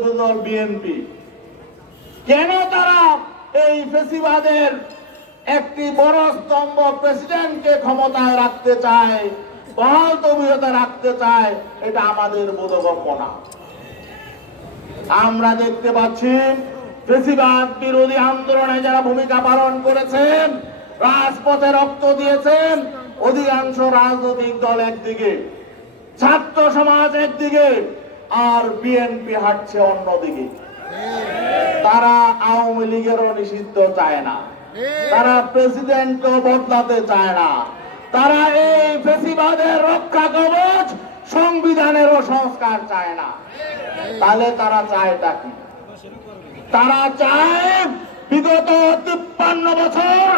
রাজনৈতিক দল বিএনপি কেন তারা এই ফ্যাসিবাদের একটি বড় স্তম্ভ প্রেসিডেন্টকে ক্ষমতায় রাখতে চায়, বহাল তবিয়তা রাখতে চায়, এটা আমাদের বোধগম্য না। আমরা দেখতে পাচ্ছি ফ্যাসিবাদ বিরোধী আন্দোলনে যারা ভূমিকা পালন করেছেন, রাজপথে রক্ত দিয়েছেন, অধিকাংশ রাজনৈতিক দল একদিকে, ছাত্র সমাজ একদিকে, আর বিএনপি হাঁটছে অন্যদিকে। তারা আওয়ামী লীগেরও নিষিদ্ধ চায় না, তারা প্রেসিডেন্টও বদলাতে চায় না, তারা এই ফ্যাসিবাদের রক্ষা কবচ সংবিধানেরও সংস্কার চায় না। তাহলে তারা চায়টা কি? তারা চায় বিগত 53 বছর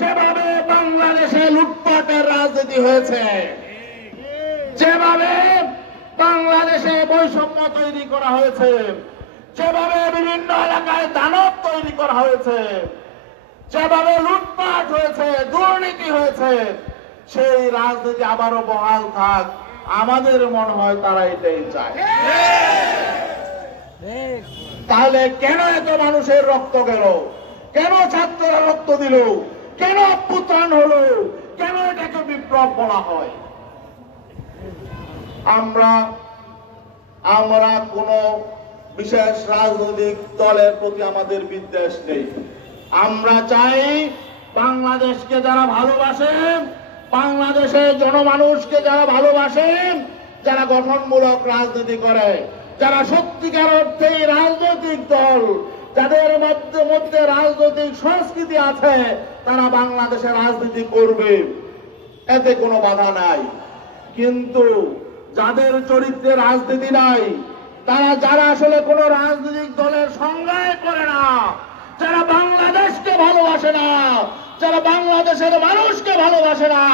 যেভাবে বাংলাদেশে লুটপাটের রাজনীতি হয়েছে, যেভাবে বাংলাদেশে বৈষম্য তৈরি করা হয়েছে, যেভাবে বিভিন্ন এলাকায় দানব তৈরি করা হয়েছে, যেভাবে লুটপাট হয়েছে, দুর্নীতি হয়েছে, সেই রাজনীতি আবারও বহাল থাক। আমাদের মনে হয় তারা এটাই চায়। তাহলে কেন এত মানুষের রক্ত গেল? কেন ছাত্ররা রক্ত দিল? কেন অভ্যুত্থান হলো? কেন এটাকে বিপ্লব বলা হয়? আমরা কোন বিশেষ রাজনৈতিক দলের প্রতি আমাদের বিদ্বেষ নেই। আমরা চাই বাংলাদেশকে যারা ভালোবাসেন, বাংলাদেশের জনমানুষকে যারা ভালোবাসেন, যারা গঠনমূলক রাজনীতি করে, যারা সত্যিকার অর্থে রাজনৈতিক দল, যাদের মধ্যে রাজনৈতিক সংস্কৃতি আছে, তারা বাংলাদেশে রাজনীতি করবে, এতে কোনো বাধা নাই। কিন্তু যাদের চরিত্রে রাজনীতি নাই, যারা আসলে কোন রাজনৈতিক দলের সংজ্ঞায় করে না, যারা বাংলাদেশকে ভালোবাসে না, যারা বাংলাদেশের মানুষকে ভালোবাসে না,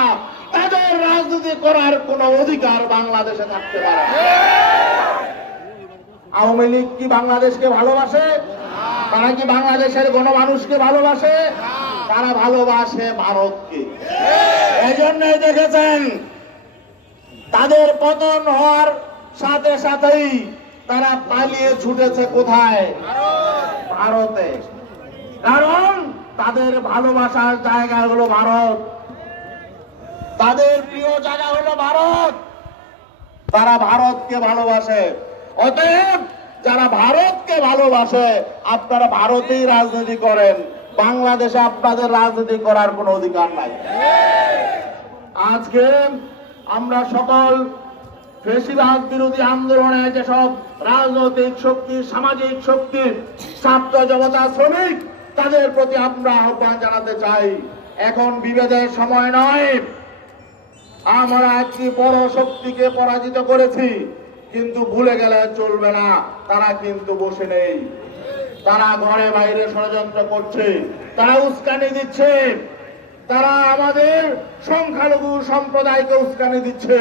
তাদের রাজনীতি করার কোন অধিকার বাংলাদেশে থাকতে পারে না। আওয়ামী লীগ কি বাংলাদেশকে ভালোবাসে? তারা কি বাংলাদেশের গণমানুষকে ভালোবাসে? তারা ভালোবাসে ভারতকে। এই জন্যই দেখেছেন তাদের পতন হওয়ার সাথে সাথেই তারা পালিয়ে ছুটেছে কোথায়? ভারতে। কারণ তাদের ভালোবাসার জায়গা হলো ভারত, তাদের প্রিয় জায়গা হলো ভারত, তারা ভারতকে ভালোবাসে। অতএব যারা ভারতকে ভালোবাসে, আপনারা ভারতেই রাজনীতি করেন, বাংলাদেশে আপনাদের রাজনীতি করার কোনো অধিকার নাই। আজকে আমরা সকল ফ্যাসিবাদ বিরোধী আন্দোলনে যেসব রাজনৈতিক শক্তি, সামাজিক শক্তি, ছাত্র জনতা, শ্রমিক, তাদের প্রতি আমরা আহ্বান জানাতে চাই, এখন বিভেদের সময় নয়। আমরা একটি বড় শক্তিকে পরাজিত করেছি, কিন্তু ভুলে গেলে চলবে না, তারা কিন্তু বসে নেই। তারা ঘরে বাইরে ষড়যন্ত্র করছে, তারা উস্কানি দিচ্ছে, তারা আমাদের সংখ্যালঘু সম্প্রদায়কে উস্কানি দিচ্ছে,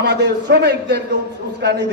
আমাদের শ্রমিকদেরকে উস্কানি